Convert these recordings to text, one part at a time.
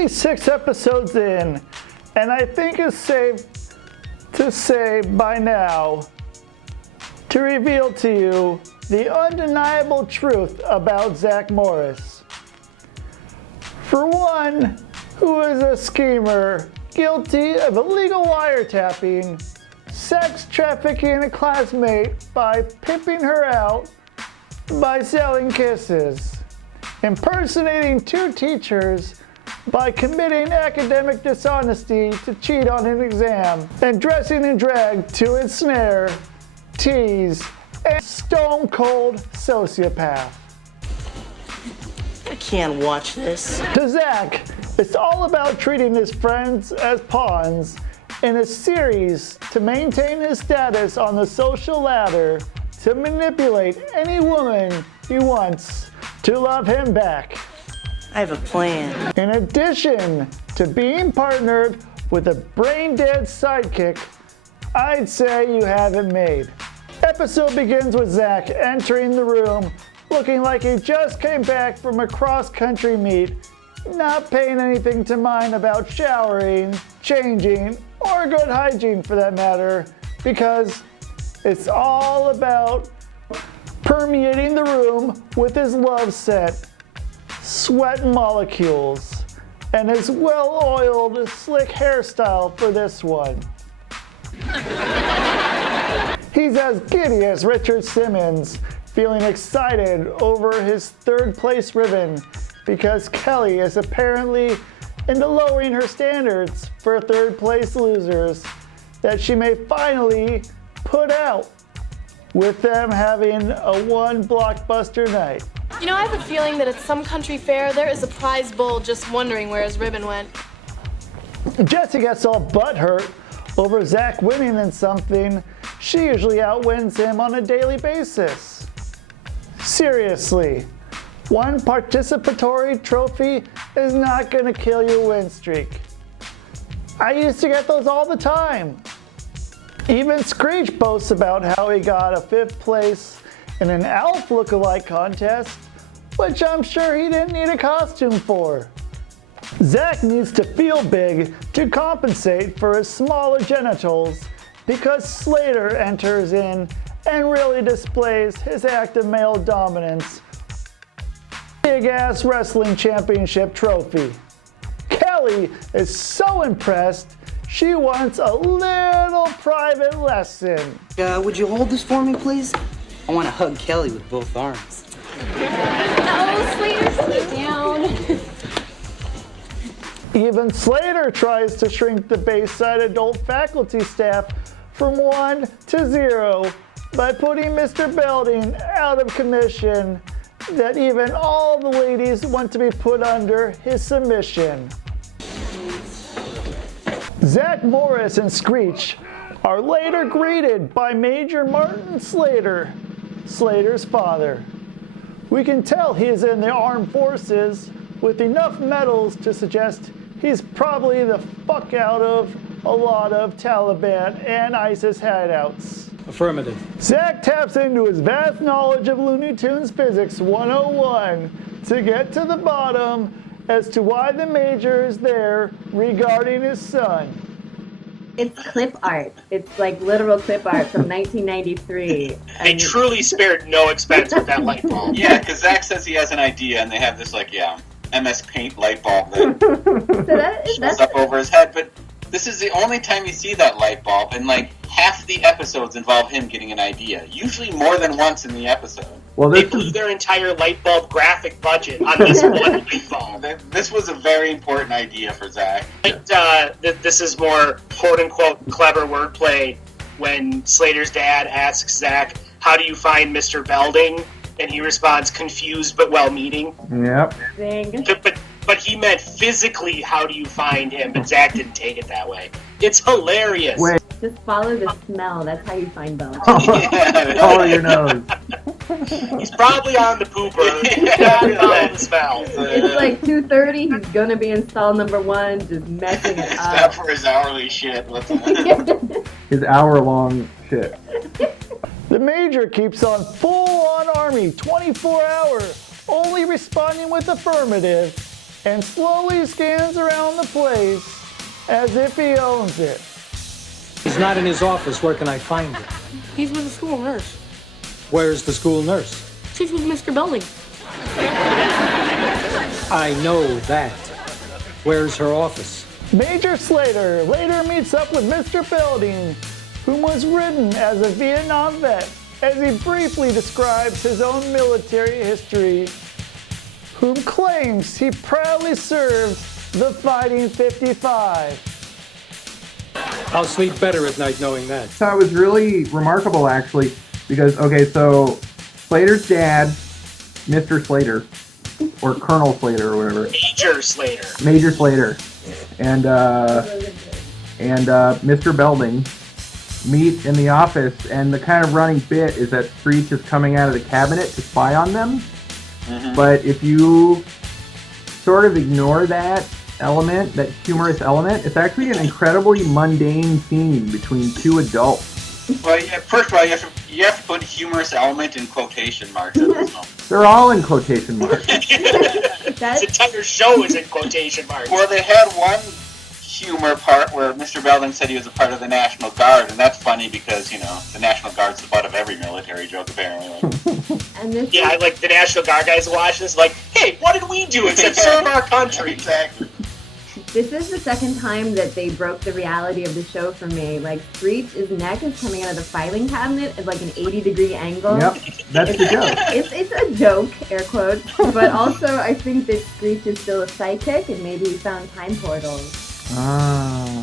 only 6 episodes in, and I think it's safe to say by now, to reveal to you the undeniable truth about Zach Morris. For one, who is a schemer guilty of illegal wiretapping, sex trafficking a classmate by pimping her out by selling kisses, impersonating 2 teachers by committing academic dishonesty to cheat on an exam, and dressing in drag to ensnare, tease, and stone cold sociopath. I can't watch this. To Zach, it's all about treating his friends as pawns in a series to maintain his status on the social ladder, to manipulate any woman he wants to love him back. I have a plan. In addition to being partnered with a brain-dead sidekick, I'd say you have it made. Episode begins with Zach entering the room looking like he just came back from a cross-country meet, not paying anything to mind about showering, changing, or good hygiene for that matter, because it's all about permeating the room with his love set, sweat molecules, and his well-oiled, slick hairstyle for this one. He's as giddy as Richard Simmons, feeling excited over his 3rd place ribbon because Kelly is apparently into lowering her standards for 3rd place losers that she may finally put out with them having a 1 blockbuster night. You know, I have a feeling that at some country fair there is a prize bull just wondering where his ribbon went. Jessie gets all butthurt over Zach winning in something she usually outwins him on a daily basis. Seriously, 1 participatory trophy is not gonna kill your win streak. I used to get those all the time. Even Screech boasts about how he got a 5th place in an Alf lookalike contest, which I'm sure he didn't need a costume for. Zach needs to feel big to compensate for his smaller genitals because Slater enters in and really displays his active male dominance. Big ass wrestling championship trophy. Kelly is so impressed, she wants a little private lesson. Would you hold this for me, please? I want to hug Kelly with both arms. No, Slater, sit down. Even Slater tries to shrink the Bayside adult faculty staff from 1 to 0 by putting Mr. Belding out of commission, that even all the ladies want to be put under his submission. Zach Morris and Screech are later greeted by Major Martin Slater, Slater's father. We can tell he is in the armed forces with enough medals to suggest he's probably the fuck out of a lot of Taliban and ISIS hideouts. Affirmative. Zach taps into his vast knowledge of Looney Tunes Physics 101 to get to the bottom as to why the Major is there regarding his son. It's clip art. It's like literal clip art from 1993. They truly spared no expense with that light bulb. Yeah, because Zach says he has an idea, and they have this, MS Paint light bulb that shows up over his head. But this is the only time you see that light bulb, and, half the episodes involve him getting an idea. Usually more than once in the episode. Well, they blew their entire light bulb graphic budget on this one light bulb. This was a very important idea for Zach. This is more quote-unquote clever wordplay when Slater's dad asks Zach, how do you find Mr. Belding? And he responds, confused but well-meaning. Yep. Zing. But he meant physically, how do you find him? But Zach didn't take it that way. It's hilarious. Wait. Just follow the smell. That's how you find Bella. Follow your nose. He's probably on the pooper. Follow the smell. It's like 2:30. He's gonna be in stall number 1, just messing it up. Except for his hourly shit. His hour-long shit. The Major keeps on full-on army 24 hours, only responding with affirmative, and slowly scans around the place as if he owns it. He's not in his office. Where can I find him? He's with the school nurse. Where's the school nurse? She's with Mr. Belding. I know that. Where's her office? Major Slater later meets up with Mr. Belding, whom was written as a Vietnam vet, as he briefly describes his own military history, whom claims he proudly served the Fighting 55. I'll sleep better at night knowing that. So it was really remarkable, actually, because, okay, so Slater's dad, Mr. Slater, or Colonel Slater or whatever. Major Slater. Major Slater. And Mr. Belding meet in the office, and the kind of running bit is that Screech is coming out of the cabinet to spy on them. Mm-hmm. But if you sort of ignore that element, that humorous element, it's actually an incredibly mundane scene between two adults. Well, yeah, first of all, you have to put humorous element in quotation marks at this moment. They're all in quotation marks. This entire show is in quotation marks. Well, they had one humor part where Mr. Belding said he was a part of the National Guard, and that's funny because, you know, the National Guard's the butt of every military joke, apparently. And this yeah, like the National Guard guys watch this, like, hey, what did we do except serve our country? Exactly. This is the second time that they broke the reality of the show for me. Like, Screech's neck is coming out of the filing cabinet at like an 80-degree angle. Yep, that's the joke. It's a joke, air quotes. But also, I think that Screech is still a psychic, and maybe he found time portals. Ah.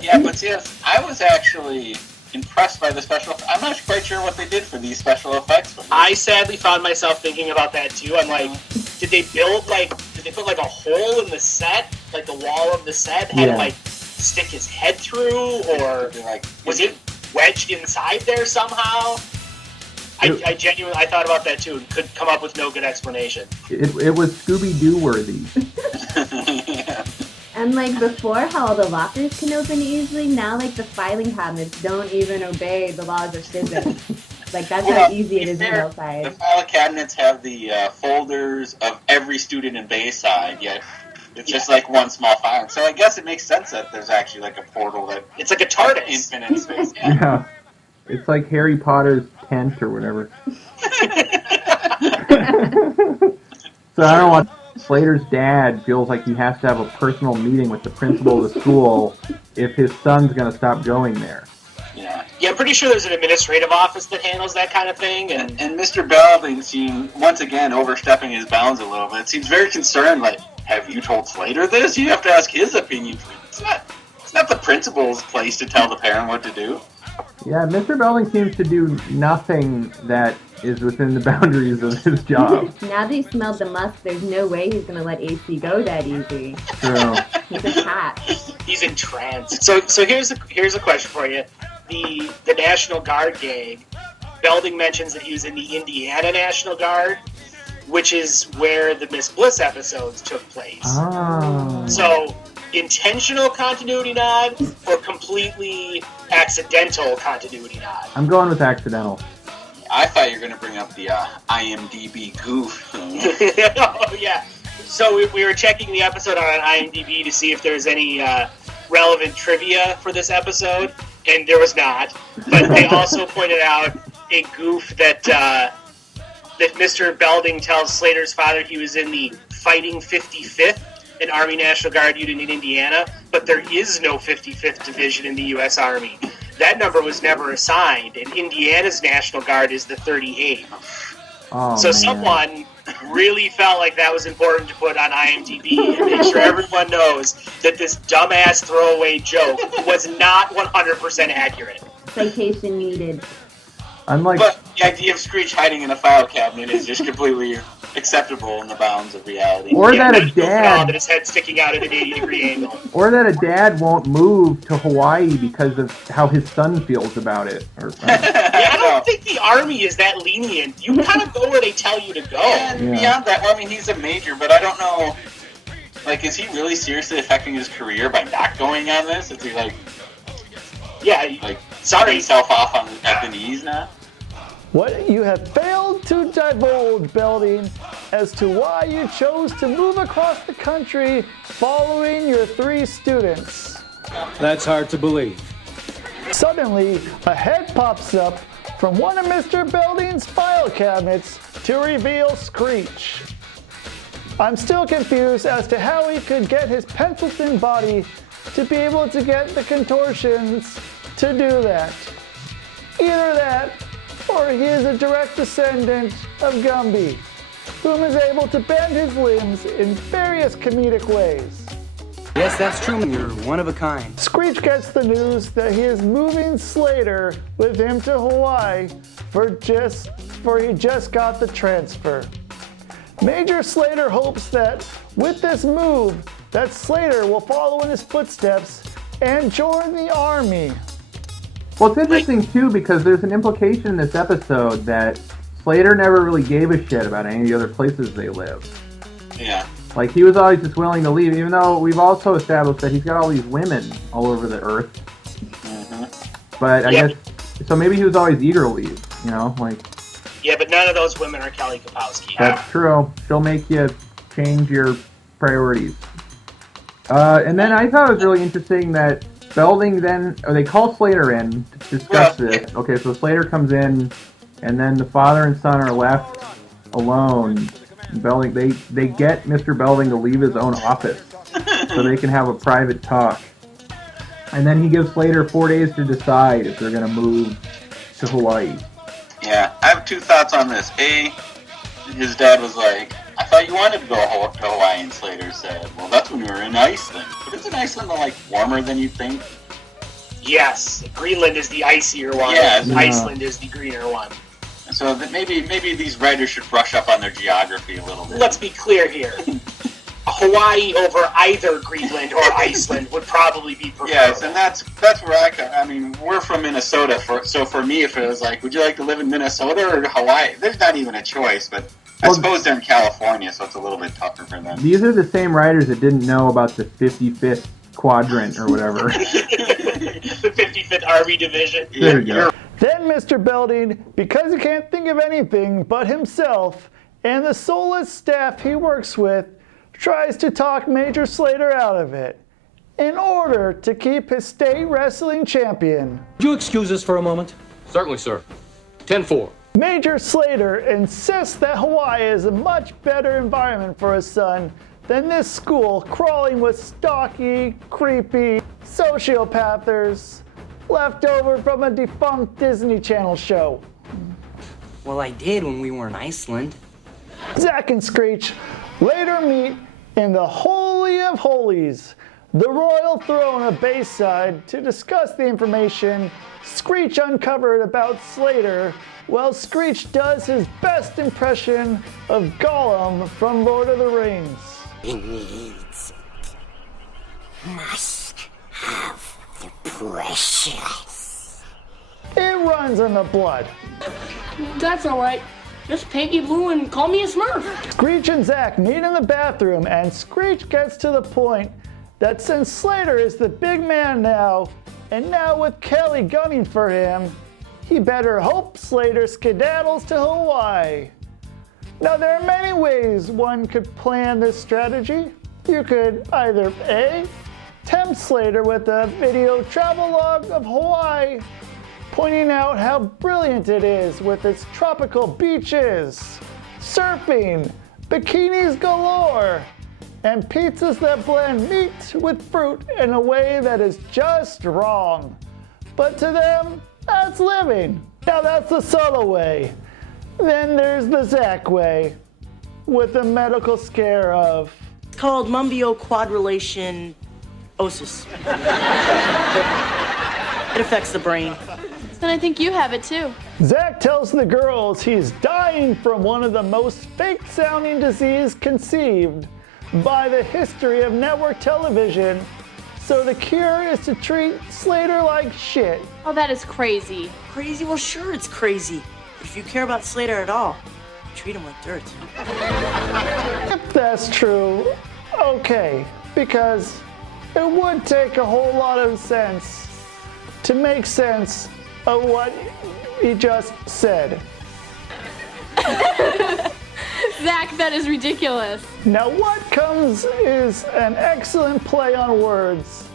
Yeah, but yes, I was actually impressed by the special. I'm not quite sure what they did for these special effects. I sadly found myself thinking about that too. I'm like, did they put like a hole in the set, like the wall of the set, had to like stick his head through, or like was it wedged inside there somehow? I genuinely thought about that too and could come up with no good explanation. It was Scooby-Doo worthy. And like before, how all the lockers can open easily, now like the filing cabinets don't even obey the laws of physics. Like that's how easy it is in outside. The file cabinets have the folders of every student in Bayside, yet it's just like one small file. So I guess it makes sense that there's actually like a portal that it's like a TARDIS, infinite space. Yeah, it's like Harry Potter's tent or whatever. So I don't know what. Slater's dad feels like he has to have a personal meeting with the principal of the school if his son's going to stop going there. Yeah, I'm pretty sure there's an administrative office that handles that kind of thing. And Mr. Belding seemed, once again, overstepping his bounds a little bit. Seems very concerned, like, have you told Slater this? You have to ask his opinion. It's not the principal's place to tell the parent what to do. Yeah, Mr. Belding seems to do nothing that is within the boundaries of his job. Now that he smelled the musk, there's no way he's going to let AC go that easy. True. He's a cat. He's entranced. So here's a question for you. The National Guard gag, Belding mentions that he was in the Indiana National Guard, which is where the Miss Bliss episodes took place. Oh. So, intentional continuity nod or completely accidental continuity nod? I'm going with accidental. I thought you were going to bring up the IMDb goof. Oh, yeah. So we were checking the episode on IMDb to see if there's any relevant trivia for this episode, and there was not. But they also pointed out a goof that Mr. Belding tells Slater's father he was in the Fighting 55th, an Army National Guard unit in Indiana, but there is no 55th Division in the U.S. Army. That number was never assigned, and Indiana's National Guard is the 38th. Oh, so man. Someone really felt like that was important to put on IMDb and make sure everyone knows that this dumbass throwaway joke was not 100% accurate. Citation needed. But the idea of Screech hiding in a file cabinet is just completely acceptable in the bounds of reality. Or that a dad, that his head sticking out at an 80-degree angle. Or that a dad won't move to Hawaii because of how his son feels about it. I don't think the Army is that lenient. You kind of go where they tell you to go. And beyond that, well, I mean, he's a major, but I don't know. Like, is he really seriously affecting his career by not going on this? Is he like, sorry, himself off at the knees now? What you have failed to divulge, Belding, as to why you chose to move across the country following your 3 students. That's hard to believe. Suddenly, a head pops up from one of Mr. Belding's file cabinets to reveal Screech. I'm still confused as to how he could get his pencil-thin body to be able to get the contortions to do that. Either that, or he is a direct descendant of Gumby, whom is able to bend his limbs in various comedic ways. Yes, that's true. You're one of a kind. Screech gets the news that he is moving Slater with him to Hawaii for he just got the transfer. Major Slater hopes that with this move that Slater will follow in his footsteps and join the army. Well, it's interesting too because there's an implication in this episode that Slater never really gave a shit about any of the other places they live. Yeah. Like, he was always just willing to leave, even though we've also established that he's got all these women all over the earth. Mm-hmm. But I guess, so maybe he was always eager to leave, you know, like. Yeah, but none of those women are Kelly Kapowski. That's true. She'll make you change your priorities. And then I thought it was really interesting that Belding they call Slater in to discuss this. Okay, so Slater comes in, and then the father and son are left alone. Belding, they get Mr. Belding to leave his own office so they can have a private talk. And then he gives Slater 4 days to decide if they're going to move to Hawaii. Yeah, I have 2 thoughts on this. A, his dad was like, I thought you wanted to go to Hawaii, and Slater said, well, that's when we were in Iceland. But isn't Iceland, like, warmer than you think? Yes, Greenland is the icier one. Yeah. Iceland is the greener one. So that maybe these writers should brush up on their geography a little bit. Let's be clear here. Hawaii over either Greenland or Iceland would probably be preferred. Yes, and that's where I mean, we're from Minnesota, so for me, if it was like, would you like to live in Minnesota or Hawaii? There's not even a choice, but I suppose they're in California, so it's a little bit tougher for them. These are the same writers that didn't know about the 55th quadrant or whatever. The 55th Army Division. There you go. Then Mr. Belding, because he can't think of anything but himself and the soulless staff he works with, tries to talk Major Slater out of it in order to keep his state wrestling champion. Would you excuse us for a moment? Certainly, sir. 10-4. Major Slater insists that Hawaii is a much better environment for his son than this school crawling with stocky, creepy sociopathers left over from a defunct Disney Channel show. Well, I did when we were in Iceland. Zack and Screech later meet in the Holy of Holies, the royal throne of Bayside, to discuss the information Screech uncovered about Slater, while Screech does his best impression of Gollum from Lord of the Rings. He needs it. Must have the precious. It runs in the blood. That's alright. Just paint me blue and call me a Smurf. Screech and Zack meet in the bathroom, and Screech gets to the point that since Slater is the big man now, and now with Kelly gunning for him, he better hope Slater skedaddles to Hawaii. Now, there are many ways one could plan this strategy. You could either A, tempt Slater with a video travelogue of Hawaii, pointing out how brilliant it is with its tropical beaches, surfing, bikinis galore, and pizzas that blend meat with fruit in a way that is just wrong. But to them, that's living. Now that's the subtle way. Then there's the Zack way, with the medical scare of... It's called Mumbio Quadrilation Osis. It affects the brain. Then I think you have it too. Zack tells the girls he's dying from one of the most fake-sounding disease conceived by the history of network television, so the cure is to treat Slater like shit. Oh, that is crazy. Crazy? Well, sure, it's crazy. But if you care about Slater at all, treat him like dirt. If that's true, okay, because it would take a whole lot of sense to make sense of what he just said. Zach, that is ridiculous. Now what comes is an excellent play on words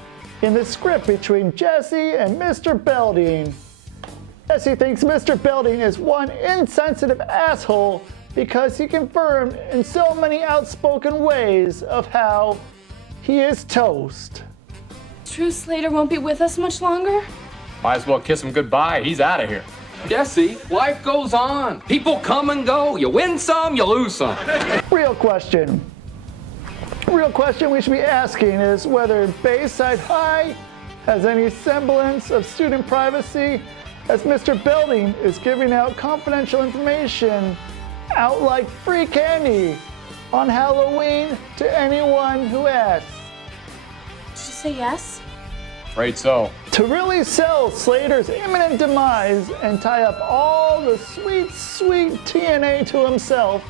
in the script between Jesse and Mr. Belding. Jesse thinks Mr. Belding is one insensitive asshole because he confirmed in so many outspoken ways of how he is toast. True Slater won't be with us much longer? Might as well kiss him goodbye. He's out of here. Jesse, life goes on. People come and go. You win some, you lose some. Real question we should be asking is whether Bayside High has any semblance of student privacy, as Mr. Belding is giving out confidential information out like free candy on Halloween to anyone who asks. Did you say yes? Afraid so. To really sell Slater's imminent demise and tie up all the sweet, sweet TNA to himself,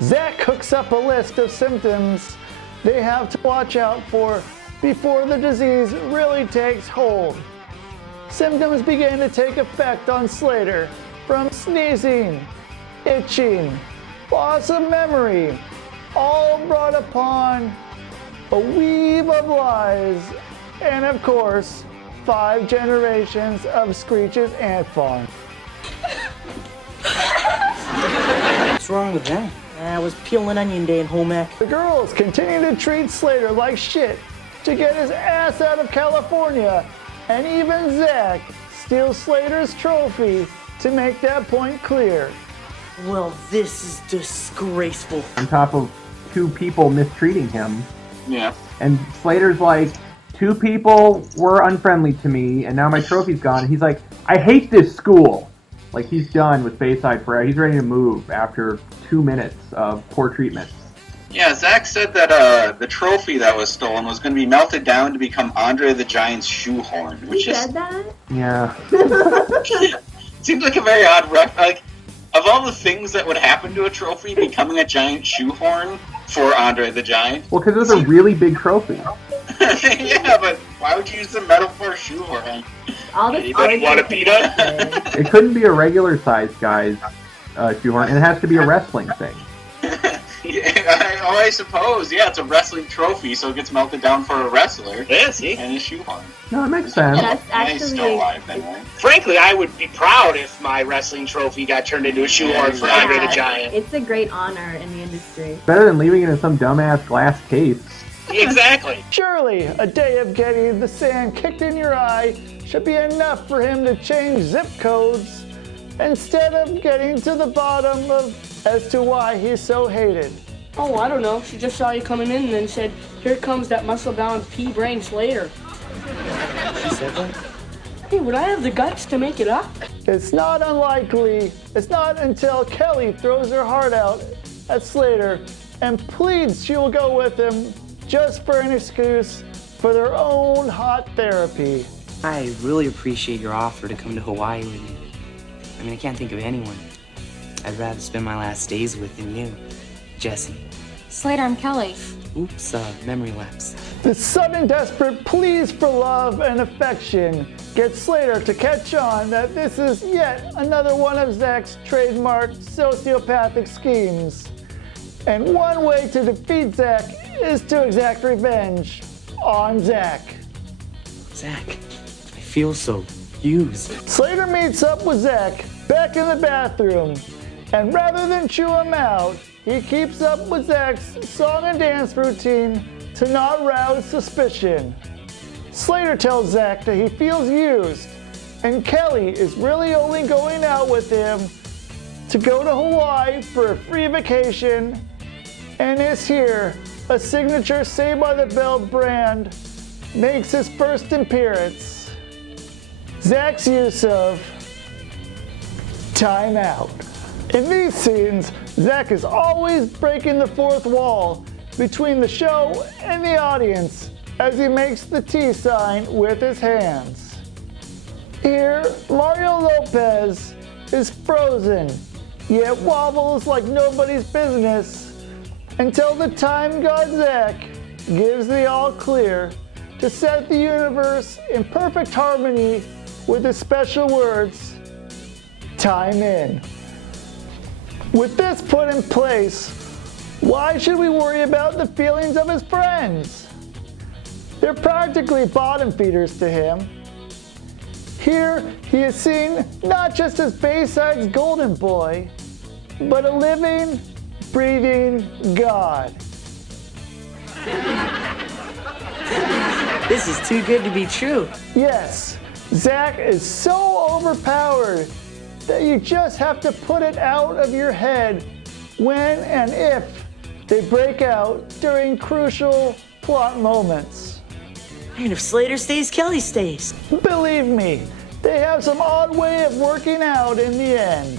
Zach cooks up a list of symptoms they have to watch out for before the disease really takes hold. Symptoms begin to take effect on Slater, from sneezing, itching, loss of memory, all brought upon a weave of lies, and of course, 5 generations of Screech's ant farm. What's wrong with that? I was peeling onion day in home ec. The girls continue to treat Slater like shit to get his ass out of California, and even Zach steals Slater's trophy to make that point clear. Well, this is disgraceful. On top of 2 people mistreating him. Yeah. And Slater's like, 2 people were unfriendly to me, and now my trophy's gone. And he's like, I hate this school. Like, he's done with Bayside forever. He's ready to move after 2 minutes of poor treatment. Yeah, Zach said that the trophy that was stolen was going to be melted down to become Andre the Giant's shoehorn. Which He said that? Yeah. Seems like a very odd like, of all the things that would happen to a trophy, becoming a giant shoehorn for Andre the Giant. Well, because it was a really big trophy. Yeah, but why would you use the metal for a shoehorn? Anybody want a pita? It couldn't be a regular sized guy's shoehorn, and it has to be a wrestling thing. I suppose, yeah, it's a wrestling trophy, so it gets melted down for a wrestler. Yeah, see? And a shoehorn. No, it makes sense. That's He's still actually... alive then, right? Frankly, I would be proud if my wrestling trophy got turned into a shoehorn for Andre the Giant. It's a great honor in the industry. Better than leaving it in some dumbass glass case. Exactly. Surely, a day of getting the sand kicked in your eye should be enough for him to change zip codes instead of getting to the bottom of as to why he's so hated. Oh, I don't know. She just saw you coming in and then said, here comes that muscle-bound pea-brain Slater. She said that? Hey, would I have the guts to make it up? It's not unlikely. It's not until Kelly throws her heart out at Slater and pleads she will go with him just for an excuse for their own hot therapy. I really appreciate your offer to come to Hawaii with me. I mean, I can't think of anyone I'd rather spend my last days with than you, Jesse. Slater, I'm Kelly. Oops, memory lapse. The sudden desperate pleas for love and affection get Slater to catch on that this is yet another one of Zach's trademark sociopathic schemes. And one way to defeat Zach is to exact revenge on Zach. Zach, I feel so used. Slater meets up with Zach back in the bathroom, and rather than chew him out, he keeps up with Zach's song and dance routine to not rouse suspicion. Slater tells Zach that he feels used, and Kelly is really only going out with him to go to Hawaii for a free vacation, and this here, a signature Saved by the Bell brand, makes his first appearance. Zach's use of timeout. In these scenes, Zach is always breaking the fourth wall between the show and the audience as he makes the T sign with his hands. Here, Mario Lopez is frozen, yet wobbles like nobody's business until the time god Zach gives the all clear to set the universe in perfect harmony with his special words, time in. With this put in place, Why should we worry about the feelings of his friends? They're practically bottom feeders to him. Here, he is seen not just as Bayside's golden boy, but a living, breathing God. This is too good to be true. Yes, Zach is so overpowered that you just have to put it out of your head when and if they break out during crucial plot moments. And if Slater stays, Kelly stays. Believe me, they have some odd way of working out in the end.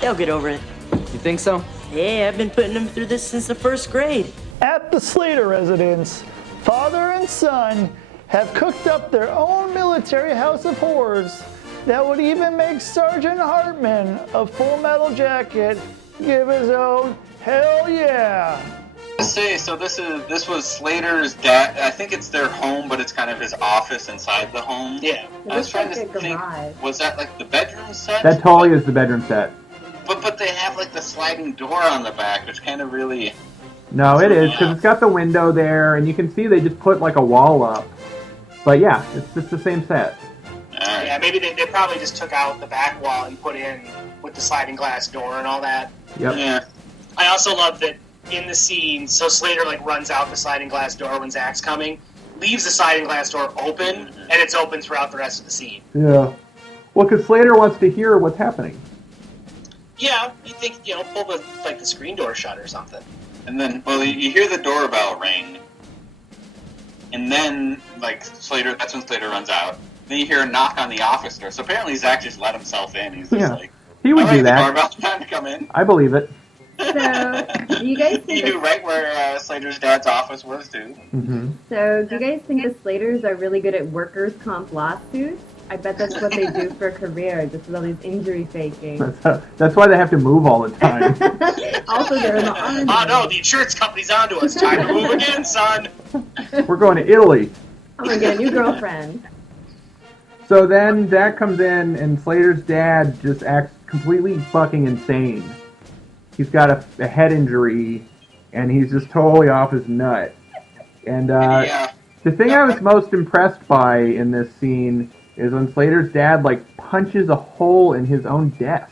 They'll get over it. You think so? Yeah, I've been putting them through this since the first grade. At the Slater residence, father and son have cooked up their own military house of horrors that would even make Sergeant Hartman of Full Metal Jacket give his own hell yeah. Let's say, so this was Slater's dad. I think it's their home, but it's kind of his office inside the home. Yeah. I was trying to think, was that like the bedroom set? That totally is the bedroom set. But they have like the sliding door on the back, which kind of really... No, it is, because it's got the window there, and you can see they just put like a wall up. But yeah, it's just the same set. Yeah, maybe they probably just took out the back wall and put in with the sliding glass door and all that. Yep. Yeah. I also love that in the scene, so Slater like runs out the sliding glass door when Zach's coming, leaves the sliding glass door open, and it's open throughout the rest of the scene. Yeah. Well, because Slater wants to hear what's happening. Yeah, you think, pull the screen door shut or something. And then, well, you hear the doorbell ring, and then, like, that's when Slater runs out. Then you hear a knock on the office door. So apparently Zach just let himself in. He's just like, he would do the that. doorbell's time to come in. I believe it. So, do you guys think He knew right where Slater's dad's office was, too. Mm-hmm. So, do you guys think the Slaters are really good at workers' comp lawsuits? I bet that's what they do for a career, just with all these injury faking. That's why they have to move all the time. Also, they're in the army. Oh no, the insurance company's onto us. Time to move again, son. We're going to Italy. I'm gonna get a new girlfriend. So then Zach comes in, and Slater's dad just acts completely fucking insane. He's got a head injury, and he's just totally off his nut. And the thing I was most impressed by in this scene is when Slater's dad, like, punches a hole in his own desk.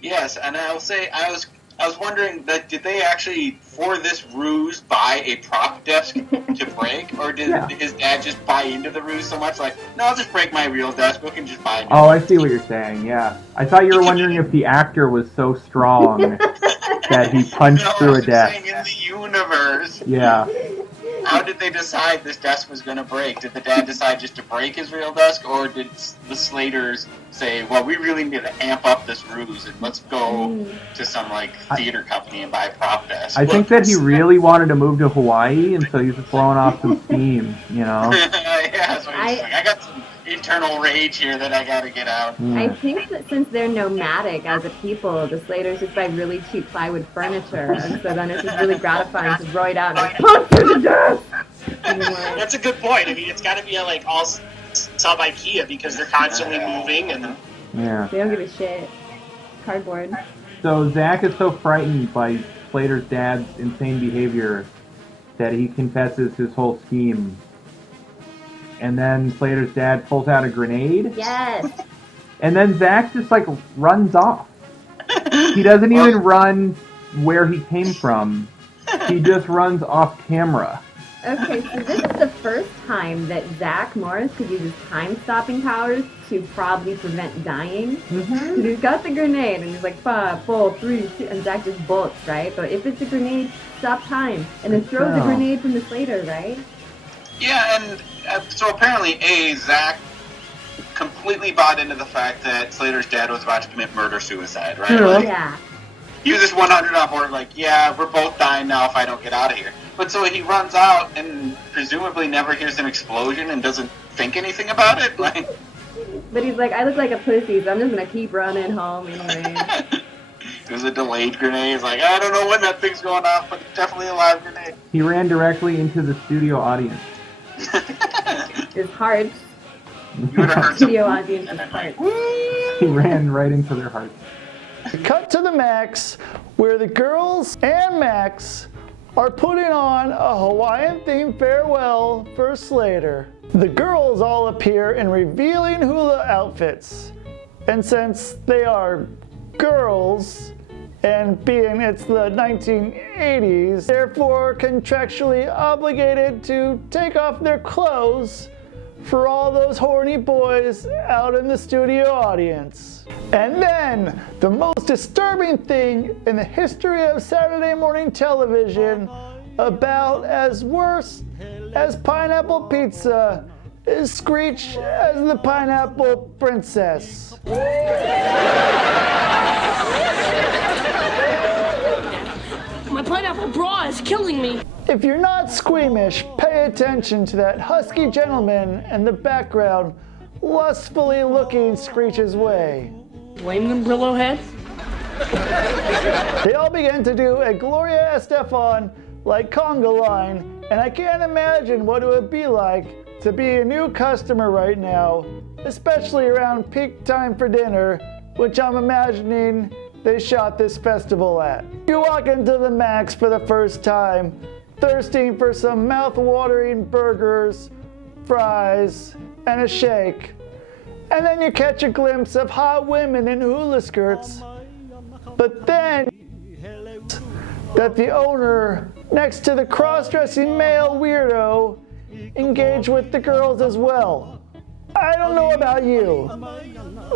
Yes, and I'll say, I was wondering, that did they actually, for this ruse, buy a prop desk to break? Or did his dad just buy into the ruse so much, like, no, I'll just break my real desk, we can just buy it. Oh, I see what you're saying, yeah. I thought you were wondering if the actor was so strong that he punched through a desk. Saying in the universe. Yeah. How did they decide this desk was going to break? Did the dad decide just to break his real desk, or did the Slaters say, well, we really need to amp up this ruse, and let's go to some, like, theater company and buy a prop desk? I think that he really wanted to move to Hawaii, and so he's just blowing off some steam, you know? Yeah, so he's like, I got some internal rage here that I got to get out. I think that since they're nomadic as a people, the Slaters just buy really cheap plywood furniture, and so then it's just really gratifying to throw it out and like, punch through the desk! That's a good point. I mean, it's got to be like all sub IKEA because they're constantly moving and. Yeah. They don't give a shit. Cardboard. So Zach is so frightened by Slater's dad's insane behavior that he confesses his whole scheme. And then Slater's dad pulls out a grenade. Yes. And then Zach just, like, runs off. He doesn't even run where he came from. He just runs off camera. Okay, so this is the first time that Zach Morris could use his time-stopping powers to probably prevent dying. Mm-hmm. He's got the grenade, and he's like, 5, 4, 3, 2, and Zach just bolts, right? But if it's a grenade, stop time, and then throw the grenade from the Slater, right? Yeah, and so apparently, Zach completely bought into the fact that Slater's dad was about to commit murder-suicide, right? Yeah. Like, he was just 100 on board, like, yeah, we're both dying now if I don't get out of here. But so he runs out and presumably never hears an explosion and doesn't think anything about it. Like, but he's like, I look like a pussy, so I'm just gonna keep running home anyway. It was a delayed grenade. He's like, I don't know when that thing's going off, but it's definitely a live grenade. He ran directly into the studio audience. His heart. You would have heard studio audience's heart. He ran right into their hearts. Cut to the Max, where the girls and Max are putting on a Hawaiian-themed farewell for Slater. The girls all appear in revealing hula outfits, and since they are girls, and being it's the 1980s, therefore contractually obligated to take off their clothes for all those horny boys out in the studio audience. And then, the most disturbing thing in the history of Saturday morning television, about as worse as pineapple pizza, is Screech as the Pineapple Princess. My pineapple bra is killing me. If you're not squeamish, pay attention to that husky gentleman in the background lustfully looking Screech's way. Blame them, Brillo head? They all begin to do a Gloria Estefan like conga line, and I can't imagine what it would be like to be a new customer right now, especially around peak time for dinner, which I'm imagining they shot this festival at. You walk into the Max for the first time, thirsting for some mouth-watering burgers, fries, and a shake. And then you catch a glimpse of hot women in hula skirts. But then, that the owner, next to the cross-dressing male weirdo, engage with the girls as well. I don't know about you,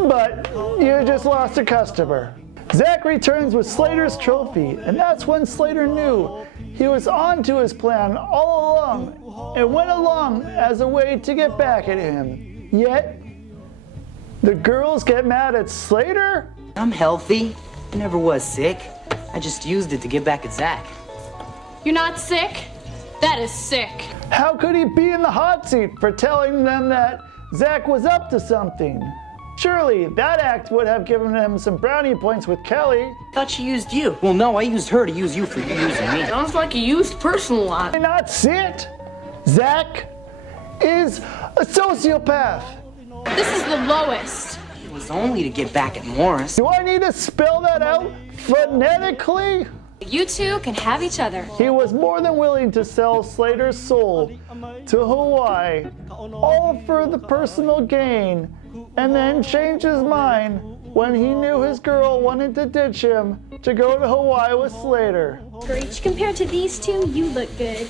but you just lost a customer. Zach returns with Slater's trophy, and that's when Slater knew he was on to his plan all along and went along as a way to get back at him. Yet, the girls get mad at Slater? I'm healthy. I never was sick. I just used it to get back at Zach. You're not sick? That is sick. How could he be in the hot seat for telling them that Zach was up to something? Surely that act would have given him some brownie points with Kelly. Thought she used you. Well, no, I used her to use you for you using me. Sounds like a used person a lot. Did not see it? Zach is a sociopath. This is the lowest. It was only to get back at Morris. Do I need to spell that out phonetically? You two can have each other. He was more than willing to sell Slater's soul to Hawaii, all for the personal gain, and then change his mind when he knew his girl wanted to ditch him to go to Hawaii with Slater. Screech, compared to these two, you look good.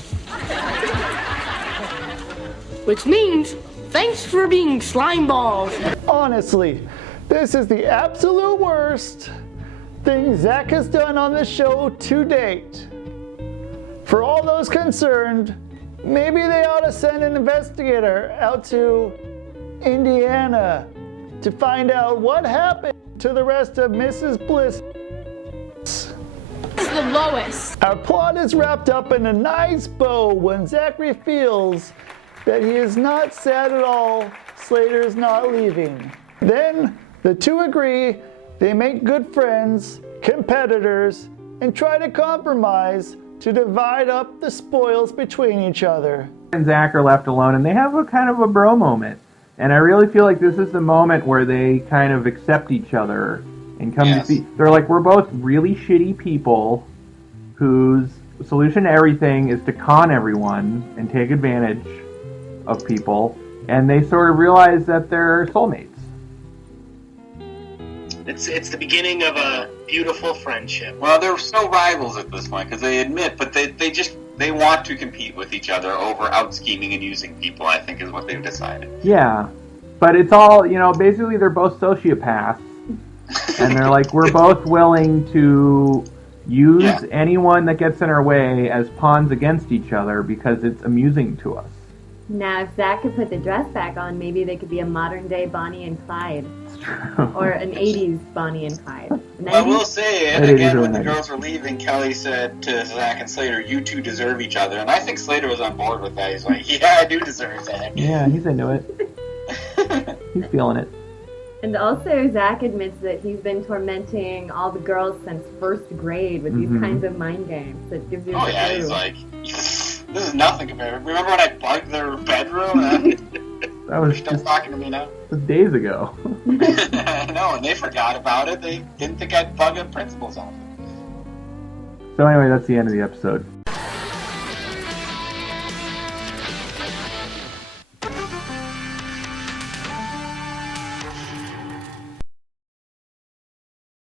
Which means, thanks for being slime balls. Honestly, this is the absolute worst thing Zach has done on the show to date. For all those concerned, maybe they ought to send an investigator out to Indiana to find out what happened to the rest of Mrs. Bliss. This is the lowest. Our plot is wrapped up in a nice bow when Zach reveals that he is not sad at all Slater's not leaving. Then the two agree they make good friends, competitors, and try to compromise to divide up the spoils between each other. And Zach are left alone, and they have a kind of a bro moment. And I really feel like this is the moment where they kind of accept each other and come to see. They're like, we're both really shitty people whose solution to everything is to con everyone and take advantage of people. And they sort of realize that they're soulmates. It's the beginning of a beautiful friendship. Well, they're still rivals at this point because they admit, but they want to compete with each other over out scheming and using people, I think is what they've decided. Yeah, but it's all, basically they're both sociopaths. And they're like, we're both willing to use anyone that gets in our way as pawns against each other because it's amusing to us. Now, if Zach could put the dress back on, maybe they could be a modern-day Bonnie and Clyde. Or an 80s Bonnie and Clyde. I will say, again, when the girls were leaving, Kelly said to Zach and Slater, you two deserve each other. And I think Slater was on board with that. He's like, yeah, I do deserve Zach. Yeah, he's into it. He's feeling it. And also, Zach admits that he's been tormenting all the girls since first grade with these kinds of mind games. That gives you a he's like, this is nothing compared. Remember when I bugged their bedroom? That was They're still just talking to me now. days ago. I know, and they forgot about it. They didn't think I'd bug a principal's office. So anyway, that's the end of the episode.